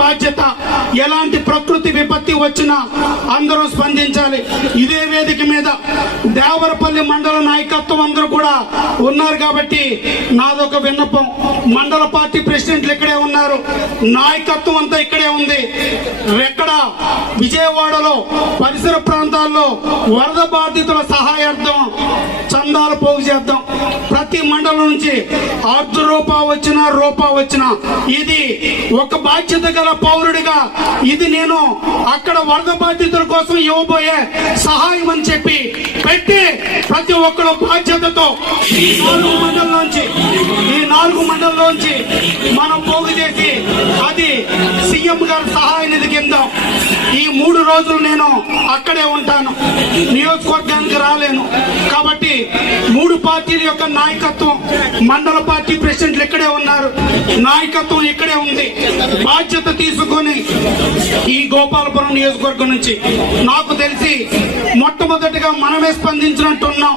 బాధ్యత. ఎలాంటి ప్రకృతి విపత్తి వచ్చినా అందరూ స్పందించాలి. ఇదే వేదిక మీద దేవరపల్లి మండల నాయకత్వం అందరూ కూడా ఉన్నారు కాబట్టి నాదొక విన్నపం. మండల పార్టీ ప్రెసిడెంట్లు ఇక్కడే ఉన్నారు. నాయకత్వం అంతా ఇక్కడే ఉంది. ఎక్కడ? విజయవాడలో పరిసర ప్రాంతాల్లో వరద బాధితుల సహాయార్థం చందాలు పోగు చేద్దాం. ప్రతి మండలం నుంచి అర్ధ రూపా వచ్చిన రూపా వచ్చిన ఇది ఒక బాధ్యత గల పౌరుడిగా ఇది నేను అక్కడ వరద బాధితుల కోసం ఇవ్వబోయే సహాయం అని చెప్పి పెట్టి ప్రతి ఒక్కరు బాధ్యతతో ఈ నాలుగు మండలంలోంచి ఈ నాలుగు మండలంలోంచి మనం పోగు చేసి అది సీఎం గారి సహాయ నిధి కింద మూడు రోజులు నేను అక్కడే ఉంటాను. నియోజకవర్గానికి రాలేను. కాబట్టి మూడు పార్టీల యొక్క నాయకత్వం మండల పార్టీ ప్రెసిడెంట్లు ఇక్కడే ఉన్నారు. నాయకత్వం ఇక్కడే ఉంది. బాధ్యత తీసుకొని ఈ గోపాలపురం నియోజకవర్గం నుంచి. నాకు తెలిసి మొట్టమొదటిగా మనమే స్పందించినట్టున్నాం.